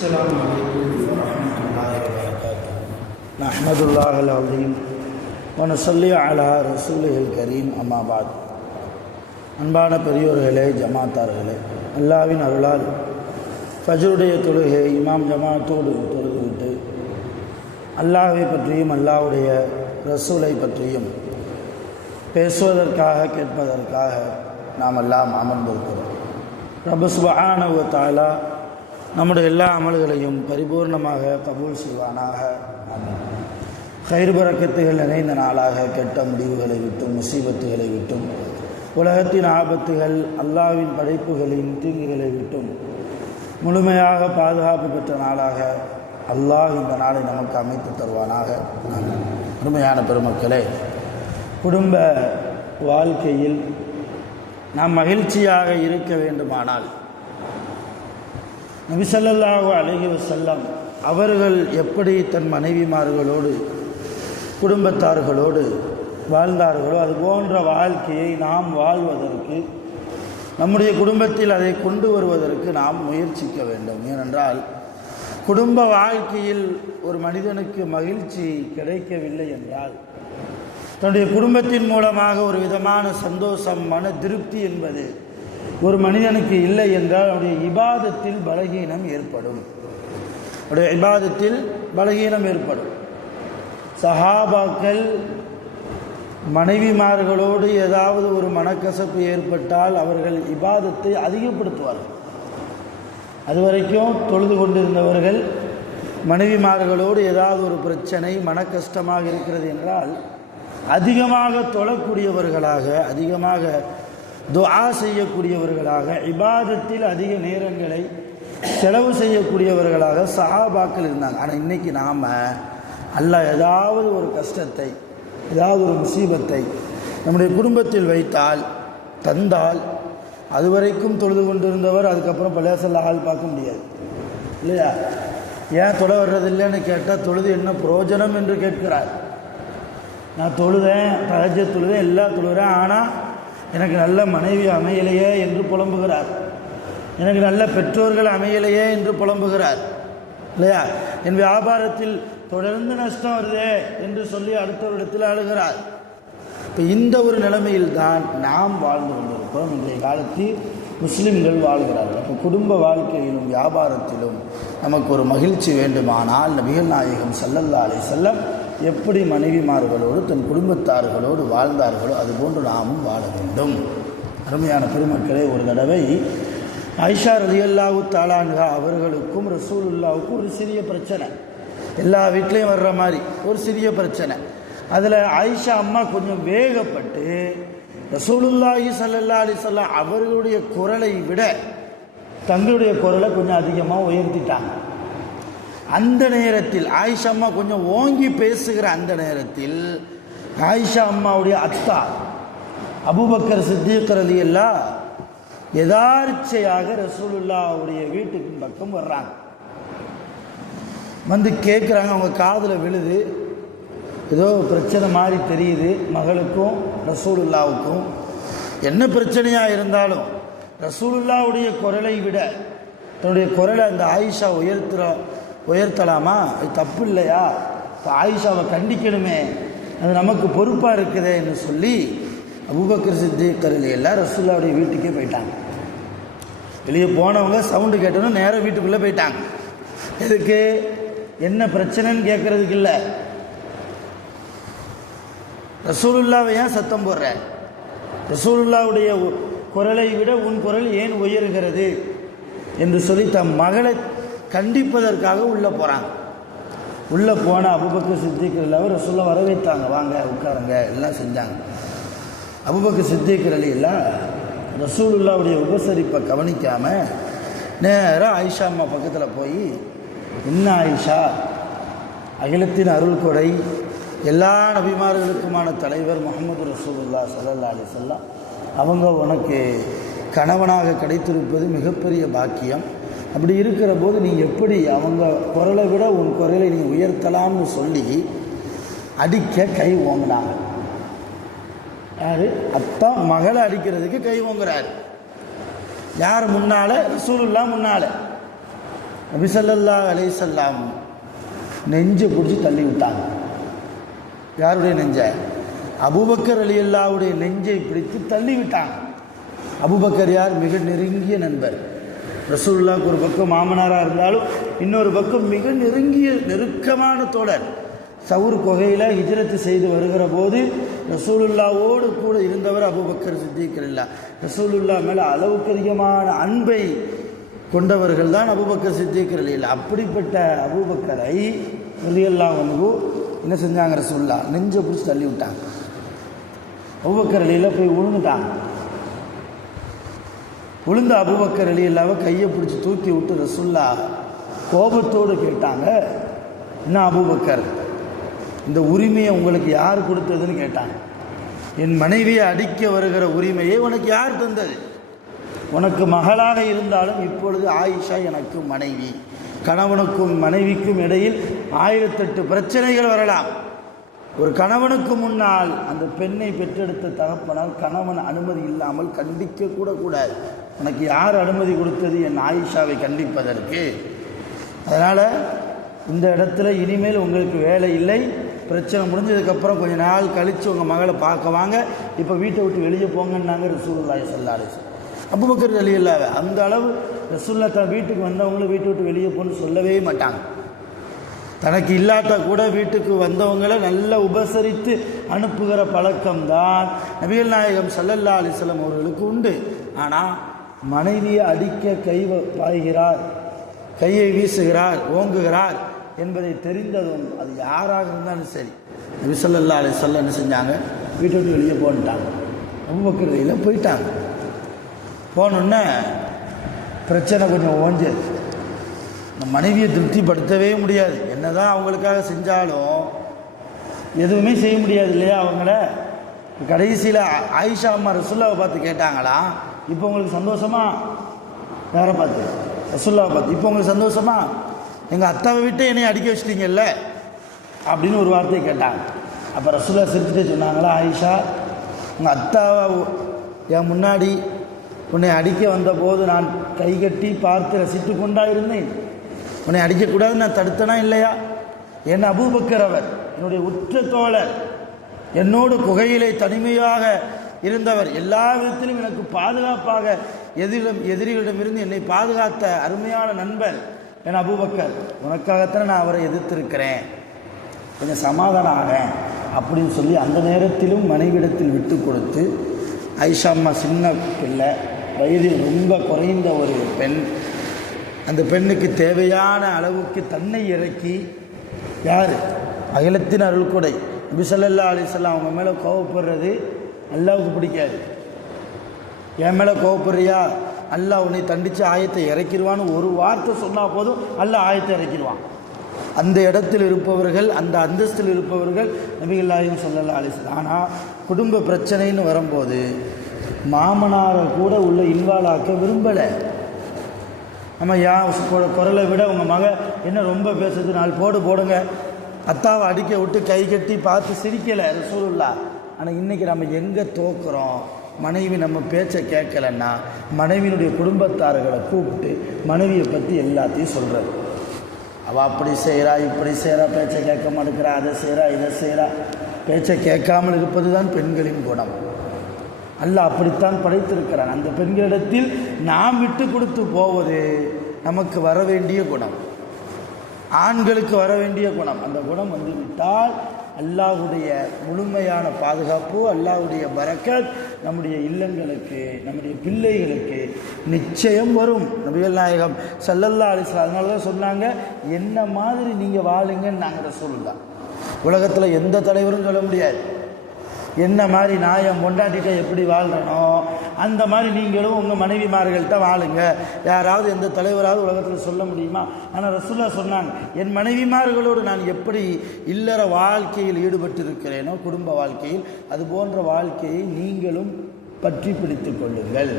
السلام عليكم ورحمة الله وبركاته. نحمد الله العظيم ونصلي على رسوله الكريم. أما بعد. அன்பான பெரியோர்களே, ஜமாத்தார்களே, அல்லாவின் அருளால் ஃபஜ்ருடைய தொழுகை இமாம் ஜமாத்தோடு தொழுதுவிட்டு அல்லாஹ்வை பற்றியும் அல்லாஹ்வுடைய ரசூலை பற்றியும் பேசுவதற்காக கேட்பதற்காக நாம் எல்லாம் அமர்ந்திருக்கிறோம். ரப்ப சுப்ஹானஹு வ தஆலா நம்முடைய எல்லா அமல்களையும் பரிபூர்ணமாக கபூல் செய்வானாக. கைர் பரக்கத்துகள் நிறைந்த நாளாக கெட்ட முடிவுகளை விட்டும் முசீபத்துகளை விட்டும் உலகத்தின் ஆபத்துகள் அல்லாஹ்வின் படைப்புகளின் தீங்குகளை விட்டும் முழுமையாக பாதுகாப்பு பெற்ற நாளாக அல்லாஹ் இந்த நாளை நமக்கு அமைத்து தருவானாக. அருமையான பெருமக்களே, குடும்ப வாழ்க்கையில் நாம் மகிழ்ச்சியாக இருக்க வேண்டுமானால் நபி ஸல்லல்லாஹு அலைஹி வஸல்லம் அவர்கள் எப்படி தன் மனைவிமார்களோடு குடும்பத்தார்களோடு வாழ்ந்தார்களோ அது போன்ற வாழ்க்கையை நாம் வாழ்வதற்கு, நம்முடைய குடும்பத்தில் அதை கொண்டு வருவதற்கு நாம் முயற்சிக்க வேண்டும். ஏனென்றால் குடும்ப வாழ்க்கையில் ஒரு மனிதனுக்கு மகிழ்ச்சி கிடைக்கவில்லை என்றால், தன்னுடைய குடும்பத்தின் மூலமாக ஒரு விதமான சந்தோஷம், மன திருப்தி என்பது ஒரு மனிதனுக்கு இல்லை என்றால் அவருடைய இபாதத்தில் பலகீனம் ஏற்படும். அவருடைய இபாதத்தில் பலகீனம் ஏற்படும். சஹாபாக்கள் மனைவிமார்களோடு ஏதாவது ஒரு மனக்கசப்பு ஏற்பட்டால் அவர்கள் இபாதத்தை அதிகப்படுத்துவார்கள். அதுவரைக்கும் தொழுது கொண்டிருந்தவர்கள் மனைவிமார்களோடு ஏதாவது ஒரு பிரச்சனை, மன கஷ்டமாக இருக்கிறது என்றால் அதிகமாக தொழக்கூடியவர்களாக, அதிகமாக துஆ செய்யக்கூடியவர்களாக, இபாதத்தில் அதிக நேரங்களை செலவு செய்யக்கூடியவர்களாக சஹாபாக்கள் இருந்தாங்க. ஆனால் இன்றைக்கி நாம் அல்லாஹ் ஏதாவது ஒரு கஷ்டத்தை, ஏதாவது ஒரு முசீபத்தை நம்முடைய குடும்பத்தில் வைத்தால், தந்தால், அதுவரைக்கும் தொழுது கொண்டிருந்தவர் அதுக்கப்புறம் பள்ளியாசல்ல ஆள் பார்க்க முடியாது இல்லையா? ஏன் தொலை வர்றதில்லைன்னு கேட்டால் தொழுது என்ன பிரயோஜனம் என்று கேட்கிறார். நான் தொழுதேன், தஹஜ்ஜுத் தொழுதேன், எல்லாம் தொழுகிறேன், ஆனால் எனக்கு நல்ல மனைவி அமையலையே என்று புலம்புகிறார். எனக்கு நல்ல பெற்றோர்கள் அமையலையே என்று புலம்புகிறார் இல்லையா? என் வியாபாரத்தில் தொடர்ந்து நஷ்டம் வருதே என்று சொல்லி அடுத்தவரிடத்தில் அழுகிறார். இப்போ இந்த ஒரு நிலைமையில் தான் நாம் வாழ்ந்து கொண்டிருக்கிறோம். இன்றைய காலத்தில் முஸ்லிம்கள் வாழ்கிறார்கள். அப்போ குடும்ப வாழ்க்கையிலும் வியாபாரத்திலும் நமக்கு ஒரு மகிழ்ச்சி வேண்டுமானால் நபிகள் நாயகம் ஸல்லல்லாஹு அலைஹி வஸல்லம் எப்படி மனைவிமார்களோடு தன் குடும்பத்தார்களோடு வாழ்ந்தார்களோ அதுபோன்று நாமும் வாழ வேண்டும். அருமையான பெருமக்களே, ஒரு தடவை ஆயிஷா ரலியல்லாஹு தஆலா அன்ஹா அவர்களுக்கும் ரசூலுல்லாவுக்கும் ஒரு சிறிய பிரச்சனை, எல்லா வீட்லேயும் வர்ற மாதிரி ஒரு சிறிய பிரச்சனை. அதில் ஆயிஷா அம்மா கொஞ்சம் வேகப்பட்டு ரசூலுல்லாஹி ஸல்லல்லாஹு அலைஹி வஸல்லம் அவர்களுடைய குரலை விட தங்களுடைய குரலை கொஞ்சம் அதிகமாக உயர்த்திட்டாங்க. அந்த நேரத்தில் ஆயிஷா அம்மா கொஞ்சம் ஓங்கி பேசுகிற அந்த நேரத்தில் ஆயிஷா அம்மாவுடைய அத்தா அபூபக்கர் சித்தீக் ரலியல்லாஹு யதார்ச்சையாக ரசூலுல்லாஹ்வுடைய வீட்டுக்கு பக்கம் வர்றாங்க. வந்து கேட்குறாங்க, அவங்க காதில் விழுது, ஏதோ பிரச்சனை மாதிரி தெரியுது மகளுக்கும் ரசூலுல்லாவுக்கும். என்ன பிரச்சனையாக இருந்தாலும் ரசூலுல்லாவுடைய குரலை விட தன்னுடைய குரலை அந்த ஆயிஷா உயர்த்தலாமா? அது தப்பு இல்லையா? இப்போ ஆயிஷாவை கண்டிக்கணுமே, அது நமக்கு பொறுப்பாக இருக்குதே என்று சொல்லி அபூபக்கர் சித்தீக் ரலியல்லாஹு ரசூலுல்லாவுடைய வீட்டுக்கே போயிட்டாங்க. வெளியே போனவங்க சவுண்டு கேட்டோன்னு நேராக வீட்டுக்குள்ளே போயிட்டாங்க. எதுக்கு? என்ன பிரச்சனைன்னு கேட்கறதுக்கு இல்லை, ரசூலுல்லாவை ஏன் சத்தம் போடுற, ரசூலுல்லாவுடைய குரலை விட உன் குரல் ஏன் உயர்கிறது என்று சொல்லி தம் மகளை கண்டிப்பதற்காக உள்ளே போகிறாங்க. உள்ளே போன அபூபக்கர் சித்தீக் ரலியல்லாஹு ரசூலுல்லாஹ் வரவேற்றாங்க, வாங்க உட்காருங்க, எல்லாம் செஞ்சாங்க. அபூபக்கர் சித்தீக் ரலியல்லாஹு ரசூலுல்லாவுடைய உபசரிப்பை கவனிக்காமல் நேராக ஆயிஷா அம்மா பக்கத்தில் போய், என்ன ஆயிஷா, அகிலத்தின் அருள் கொடை, எல்லா நபிமார்களுக்குமான தலைவர் முஹம்மது ரசூலுல்லாஹ் ஸல்லல்லாஹு அலைஹி வஸல்லம் அவங்க உனக்கு கணவனாக கிடைத்திருப்பது மிகப்பெரிய பாக்கியம். அப்படி இருக்கிற போது நீ எப்படி அவங்க குரலை விட உன் குரலை நீ உயர்த்தலாம்னு சொல்லி அடிக்க கை ஓங்கினாங்க. யார்? அத்தா மகளை அடிக்கிறதுக்கு கை ஓங்குறாரு. யார் முன்னால்? ரசூலுல்லாஹ் முன்னால். நபி ஸல்லல்லாஹு அலைஹி வஸல்லம் நெஞ்சை பிடிச்சி தள்ளி விட்டாங்க. யாருடைய நெஞ்சை? அபூபக்கர் ரலியல்லாஹுடைய நெஞ்சை பிடித்து தள்ளி விட்டாங்க. அபூபக்கர் யார்? மிக நெருங்கிய நண்பர். ரசூலுல்லாஹ்வுக்கு ஒரு பக்கம் மாமனாராக இருந்தாலும் இன்னொரு பக்கம் மிக நெருக்கமான தோழர். சவுர் குகையில் ஹிஜ்ரத்து செய்து வருகிற போது ரசூலுல்லாவோடு கூட இருந்தவர் அபூபக்கர் சித்திக் ரலியல்லாஹு. ரசூலுல்லாஹ் மேலே அளவுக்கு அதிகமான அன்பை கொண்டவர்கள் தான் அபூபக்கர் சித்திக் ரலியல்லாஹு. அப்படிப்பட்ட அபூபக்கரை ரலியல்லாஹு அன்ஹு என்ன செஞ்சாங்க? ரசூலுல்லாஹ் நெஞ்சை பிடிச்சி தள்ளி விட்டாங்க. அபூபக்கர் ரலியல்லாஹு போய் விழுந்துட்டாங்க. விழுந்த அபூபக்கர் ரலியல்லாஹு கையை பிடிச்சி தூக்கி விட்டு ரசூலுல்லாஹ் கோபத்தோடு கேட்டாங்க, என்ன அபூபக்கர், இந்த உரிமையை உங்களுக்கு யார் கொடுத்ததுன்னு கேட்டாங்க. என் மனைவியை அடிக்க வருகிற உரிமையை உனக்கு யார் தந்தது? உனக்கு மகளாக இருந்தாலும் இப்பொழுது ஆயிஷா எனக்கு மனைவி. கணவனுக்கும் மனைவிக்கும் இடையில் 1008 பிரச்சனைகள் வரலாம். ஒரு கணவனுக்கு முன்னால் அந்த பெண்ணை பெற்றெடுத்த தகப்பனால் கணவன் அனுமதி இல்லாமல் கண்டிக்க கூட கூடாது. உனக்கு யார் அனுமதி கொடுத்தது என் ஆயிஷாவை கண்டிப்பதற்கு? அதனால் இந்த இடத்துல இனிமேல் உங்களுக்கு வேலை இல்லை. பிரச்சனை முடிஞ்சதுக்கப்புறம் கொஞ்சம் நாள் கழித்து உங்கள் மகளை பார்க்க வாங்க, இப்போ வீட்டை விட்டு வெளியே போங்கன்னாங்க ரசூலுல்லாஹி ஸல்லல்லாஹு அலைஹி வஸல்லம். அபூபக்கர் ரலியல்லாஹு அந்த அளவு ரசூலுல்லாஹ் தான் வீட்டுக்கு வந்தவங்களும் வீட்டை விட்டு வெளியே போகணும்னு சொல்லவே மாட்டாங்க. தனக்கு இல்லாட்ட கூட வீட்டுக்கு வந்தவங்களை நல்லா உபசரித்து அனுப்புகிற பழக்கம்தான் நபிகள் நாயகம் ஸல்லல்லாஹு அலைஹி வஸல்லம் அவர்களுக்கு உண்டு. ஆனால் மனைவியை அடிக்க பாய்கிறார், கையை வீசுகிறார், ஓங்குகிறார் என்பதை தெரிந்ததும் அது யாராக இருந்தாலும் சரி நபி ஸல்லல்லாஹு அலைஹி வஸல்லம் என்ன செஞ்சாங்க? வீட்டை விட்டு வெளியே போன்ட்டாங்க. அபூபக்கர் ரலியல்லாஹு போயிட்டாங்க. போனோன்னே பிரச்சனை கொஞ்சம் ஓஞ்சது. நம்ம மனைவியை திருப்திப்படுத்தவே முடியாது. என்ன தான் அவங்களுக்காக செஞ்சாலும் எதுவுமே செய்ய முடியாது இல்லையா அவங்கள. கடைசியில் ஆயிஷா அம்மா ரசூலுல்லாவை பார்த்து கேட்டாங்களா, இப்போ உங்களுக்கு சந்தோஷமா? யாரை பார்த்து? ரசூலுல்லாவை பார்த்து. இப்போ உங்களுக்கு சந்தோஷமா? எங்கள் அத்தாவை விட்டு என்னை அடிக்க வச்சிட்டிங்கல்ல அப்படின்னு ஒரு வார்த்தையை கேட்டாங்க. அப்போ ரசூலுல்லாஹ் சிரிச்சுட்டே சொன்னாங்களா, ஆயிஷா உங்கள் அத்தாவை என் முன்னாடி உன்னை அடிக்க வந்தபோது நான் கைகட்டி பார்த்து ரசித்து கொண்டா இருந்தேன். உன்னை அடிக்கக்கூடாதுன்னு நான் தடுத்தனா இல்லையா? என் அபூபக்கர் அவர் என்னுடைய உற்ற தோழர், என்னோடு குகையிலே தனிமையாக இருந்தவர், எல்லா விதத்திலும் எனக்கு பாதுகாப்பாக எதிரிகளிடமிருந்து என்னை பாதுகாத்த அருமையான நண்பர் என் அபூபக்கர். உனக்காகத்தானே நான் அவரை எதிர்த்திருக்கிறேன், கொஞ்சம் சமாதானம் ஆகிறேன் அப்படின்னு சொல்லி அந்த நேரத்திலும் மனைவிடத்தில் விட்டு கொடுத்து, ஆயிஷா அம்மா சின்ன பிள்ளை, வயதில் ரொம்ப குறைந்த ஒரு பெண், அந்த பெண்ணுக்கு தேவையான அளவுக்கு தன்னை இறக்கி, யார்? அகிலத்தின் அருள்கொடை நபி ஸல்லல்லாஹு அலைஹி வஸல்லம் அவங்க மேலே கோவப்படுறது அல்லாஹ்வுக்கு பிடிக்காது. என் மேலே கோவப்படுறியா, அல்லாஹ் உன்னை தண்டித்து ஆயத்தை இறக்கிடுவான்னு ஒரு வார்த்தை சொன்னால் போதும், அல்லாஹ் ஆயத்தை இறக்கிடுவான். அந்த இடத்தில் இருப்பவர்கள், அந்த அந்தஸ்தில் இருப்பவர்கள் நபிகள் நாயகம் ஸல்லல்லாஹு அலைஹி வஸல்லம். ஆனால் குடும்ப பிரச்சனைன்னு வரும்போது மாமனாரை கூட உள்ள இன்வால்வ் விரும்பலை. நம்ம குரலை விட உங்கள் மக என்ன ரொம்ப பேசுறது, 4 போடுங்க, அத்தாவை அடிக்க விட்டு கை கட்டி பார்த்து சிரிக்கலை ரசூலுல்லாஹ். ஆனால் இன்றைக்கி நம்ம எங்கே தோக்குறோம்? மனைவி நம்ம பேச்சை கேட்கலன்னா மனைவியினுடைய குடும்பத்தார்களை கூப்பிட்டு மனைவியை பற்றி எல்லாத்தையும் சொல்கிறது. அவள் அப்படி செய்கிறா, இப்படி செய்கிறா, பேச்சை கேட்க மாட்டேங்கிறா, அதை செய்கிறா, இதை செய்கிறா. பேச்சை கேட்காமல் இருப்பது தான் பெண்களின் குணம். அல்லாஹ் அப்படித்தான் படைத்திருக்கிறான். அந்த பெண்களிடத்தில் நாம் விட்டு கொடுத்து போவது நமக்கு வர வேண்டிய குணம், ஆண்களுக்கு வர வேண்டிய குணம். அந்த குணம் வந்து விட்டால் அல்லாஹ்வுடைய முழுமையான பாதுகாப்பு, அல்லாஹ்வுடைய பரக்கத் நம்முடைய இல்லங்களுக்கு, நம்முடைய பிள்ளைகளுக்கு நிச்சயம் வரும். நபிகள் நாயகம் ஸல்லல்லாஹு அலைஹி வஸல்லம் அதனால தான் சொன்னாங்க, என்ன மாதிரி நீங்கள் வாழுங்கன்னு நாங்கள் ரசூலுல்லாஹ். உலகத்தில் எந்த தலைவரும் சொல்ல முடியாது, என்ன மாதிரி நான் என் பொண்டாட்டிட்ட எப்படி வாழ்கிறனோ அந்த மாதிரி நீங்களும் உங்கள் மனைவிமார்கள்ட்ட வாழுங்க. யாராவது எந்த தலைவராவது உலகத்தில் சொல்ல முடியுமா? ஆனால் ரசூலுல்லாஹ் சொன்னாங்க, என் மனைவிமார்களோடு நான் எப்படி இல்லற வாழ்க்கையில் ஈடுபட்டு இருக்கிறேனோ, குடும்ப வாழ்க்கையில், அது போன்ற வாழ்க்கையை நீங்களும் பற்றி பிடித்து கொள்ளுங்கள்,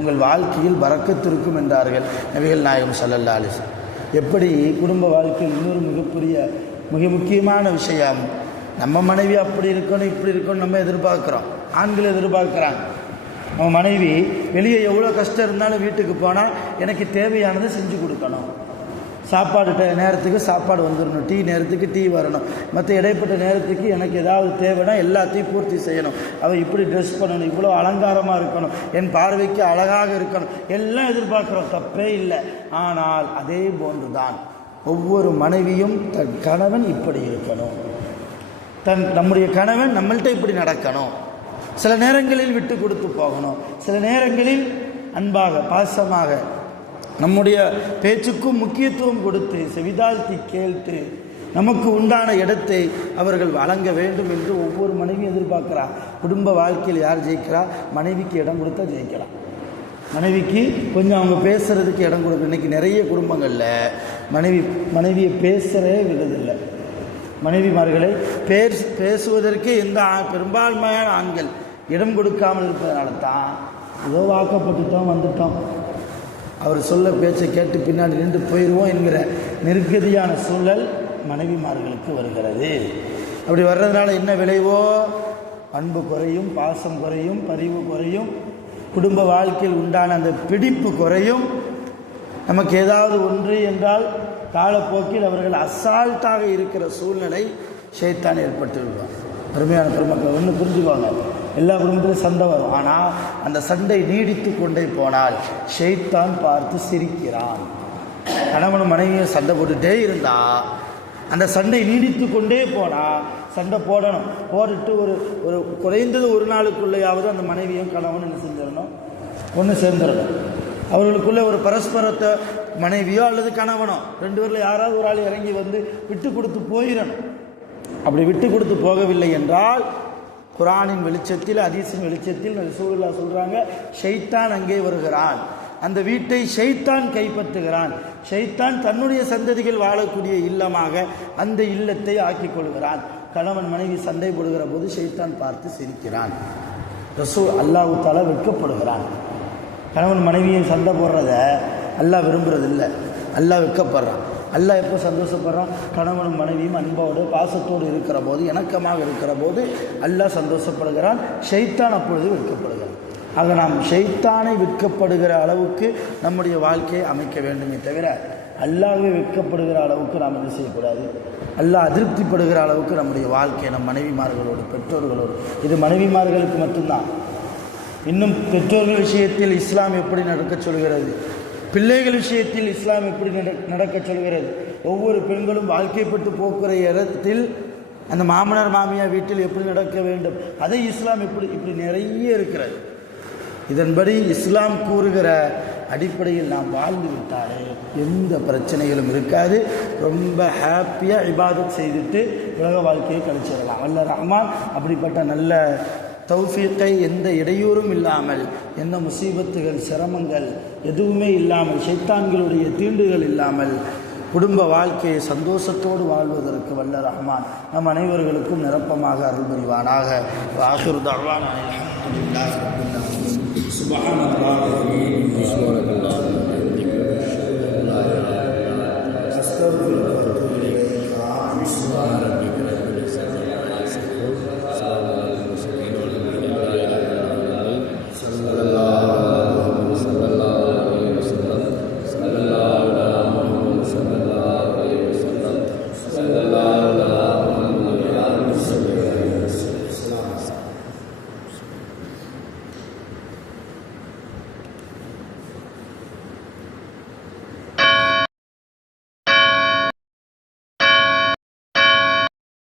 உங்கள் வாழ்க்கையில் பரக்கத் இருக்கும் என்றார்கள் நபிகள் நாயகம் ஸல்லல்லாஹு அலைஹி வஸல்லம். எப்படி குடும்ப வாழ்க்கையில் இன்னொரு மிக முக்கியமான விஷயம், நம்ம மனைவி அப்படி இருக்கணும் இப்படி இருக்கணும் நம்ம எதிர்பார்க்குறோம், ஆண்கள் எதிர்பார்க்குறாங்க. நம்ம மனைவி வெளியே எவ்வளோ கஷ்டம் இருந்தாலும் வீட்டுக்கு போனால் எனக்கு தேவையானதை செஞ்சு கொடுக்கணும், சாப்பாடு நேரத்துக்கு சாப்பாடு வந்துடணும், டீ நேரத்துக்கு டீ வரணும், மற்ற இடைப்பட்ட நேரத்துக்கு எனக்கு ஏதாவது தேவைன்னா எல்லாத்தையும் பூர்த்தி செய்யணும், அவள் இப்படி ட்ரெஸ் பண்ணணும், இவ்வளோ அலங்காரமாக இருக்கணும், என் பார்வைக்கு அழகாக இருக்கணும், எல்லாம் எதிர்பார்க்குறோம், தப்பே இல்லை. ஆனால் அதே போன்று தான் ஒவ்வொரு மனைவியும் தன் கணவன் இப்படி இருக்கணும், நம்முடைய கணவன் நம்மள்கிட்ட இப்படி நடக்கணும். சில நேரங்களில் விட்டு கொடுத்து போகணும், சில நேரங்களில் அன்பாக பாசமாக நம்முடைய பேச்சுக்கும் முக்கியத்துவம் கொடுத்து செவிதாழ்த்தி கேட்டு நமக்கு உண்டான இடத்தை அவர்கள் வழங்க வேண்டும் என்று ஒவ்வொரு மனைவியும் எதிர்பார்க்கிறார். குடும்ப வாழ்க்கையில் யார் ஜெயிக்கிறா? மனைவிக்கு இடம் கொடுத்தா ஜெயிக்கலாம். மனைவிக்கு கொஞ்சம் அவங்க பேசுகிறதுக்கு இடம் கொடுக்கும். இன்றைக்கி நிறைய குடும்பங்களில் மனைவியை பேசுகிறே விடுதில்லை. மனைவிமார்களை பேசுவதற்கு எந்த பெரும்பான்மையான ஆண்கள் இடம் கொடுக்காமல் இருப்பதனால தான் ஏதோ வாக்கப்பட்டுட்டோம், வந்துட்டோம், அவர் சொல்ல பேச்சை கேட்டு பின்னாடி நின்று போயிடுவோம் என்கிற நெருக்கடியான சூழல் மனைவிமார்களுக்கு வருகிறது. அப்படி வர்றதுனால என்ன விளைவோ? அன்பு குறையும், பாசம் குறையும், பரிவு குறையும், குடும்ப வாழ்க்கையில் உண்டான அந்த பிடிப்பு குறையும். நமக்கு ஏதாவது ஒன்று என்றால் காலப்போக்கில் அவர்கள் அசால்ட்டாக இருக்கிற சூழ்நிலை ஷைத்தான் ஏற்பட்டு விடுவார். அருமையான பெருமக்கள் ஒன்று புரிஞ்சுக்குவாங்க, எல்லா குடும்பத்திலும் சண்டை வரும், ஆனால் அந்த சண்டை நீடித்து கொண்டே போனால் ஷைத்தான் பார்த்து சிரிக்கிறான். கணவன் மனைவியும் சண்டை போட்டுகிட்டே இருந்தால் அந்த சண்டை நீடித்து கொண்டே போனால் சண்டை போடணும், போட்டுட்டு ஒரு குறைந்தது ஒரு நாளுக்குள்ளேயாவது அந்த மனைவியும் கணவன் என்ன செஞ்சிடணும், ஒன்று சேர்ந்துடணும். அவர்களுக்குள்ளே ஒரு பரஸ்பரத்தை மனைவியோ அல்லது கணவனோ ரெண்டு பேரில் யாராவது ஒரு ஆள் இறங்கி வந்து விட்டு கொடுத்து போயிடணும். அப்படி விட்டு கொடுத்து போகவில்லை என்றால் குர்ஆனின் வெளிச்சத்தில் ஹதீஸின் வெளிச்சத்தில் ரசூலுல்லாஹ் சொல்கிறாங்க, ஷைத்தான் அங்கே வருகிறான், அந்த வீட்டை ஷைத்தான் கைப்பற்றுகிறான், ஷைத்தான் தன்னுடைய சந்ததிகள் வாழக்கூடிய இல்லமாக அந்த இல்லத்தை ஆக்கிக் கொள்கிறான். கணவன் மனைவி சண்டை போடுகிற போது ஷைத்தான் பார்த்து சிரிக்கிறான். ரசூல் அல்லாஹ் தஆலா வெட்கப்படுகிறான். கணவன் மனைவியை சண்டை போடுறத அல்லாஹ் விரும்புறதில்லை, அல்லாஹ் வெட்கப்படுறான். அல்லாஹ் எப்போ சந்தோஷப்படுறான்? கணவனும் மனைவியும் அன்போடு பாசத்தோடு இருக்கிற போது, இணக்கமாக இருக்கிற போது அல்லாஹ் சந்தோஷப்படுகிறான். ஷைத்தான் அப்பொழுது வெட்கப்படுகிறான். ஆக நாம் ஷைத்தானை வெட்கப்படுகிற அளவுக்கு நம்முடைய வாழ்க்கையை அமைக்க வேண்டுமே தவிர அல்லாஹ்வே வெட்கப்படுகிற அளவுக்கு நாம் என்ன செய்யக்கூடாது. அல்லாஹ் அதிருப்திப்படுகிற அளவுக்கு நம்முடைய வாழ்க்கையை நம் மனைவிமார்களோடு பெற்றோர்களோடு, இது மனைவிமார்களுக்கு மட்டும்தான். இன்னும் பெற்றோர்கள் விஷயத்தில் இஸ்லாம் எப்படி நடக்க சொல்கிறது, பிள்ளைகள் விஷயத்தில் இஸ்லாம் எப்படி நடக்க சொல்கிறது. ஒவ்வொரு பெண்களும் வாழ்க்கைப்பட்டு போக்குற இடத்தில் அந்த மாமனார் மாமியார் வீட்டில் எப்படி நடக்க வேண்டும், அதை இஸ்லாம் இப்படி நிறைய இருக்கிறது. இதன்படி இஸ்லாம் கூறுகிற அடிப்படையில் நாம் வாழ்ந்து விட்டாலே எந்த பிரச்சனைகளும் இருக்காது. ரொம்ப ஹாப்பியாக இபாதத் செய்துட்டு உலக வாழ்க்கையை கழிச்சிடலாம். வல்ல ரஹ்மான் அப்படிப்பட்ட நல்ல தௌஃபீக்கை எந்த இடையூறும் இல்லாமல், எந்த முசீபத்துகள் சிரமங்கள் எதுவுமே இல்லாமல், ஷைத்தான்களுடைய தீண்டுகள் இல்லாமல் குடும்ப வாழ்க்கையை சந்தோஷத்தோடு வாழ்வதற்கு வல்ல ரஹ்மான் நம் அனைவர்களுக்கும் நிரப்பமாக அருள் புரிவானாக. ஆகிரு தஅவானா அல்ஹம்துலில்லாஹி ரப்பில் ஆலமீன். சுப்ஹானல்லாஹி வ பிஹம்திஹி.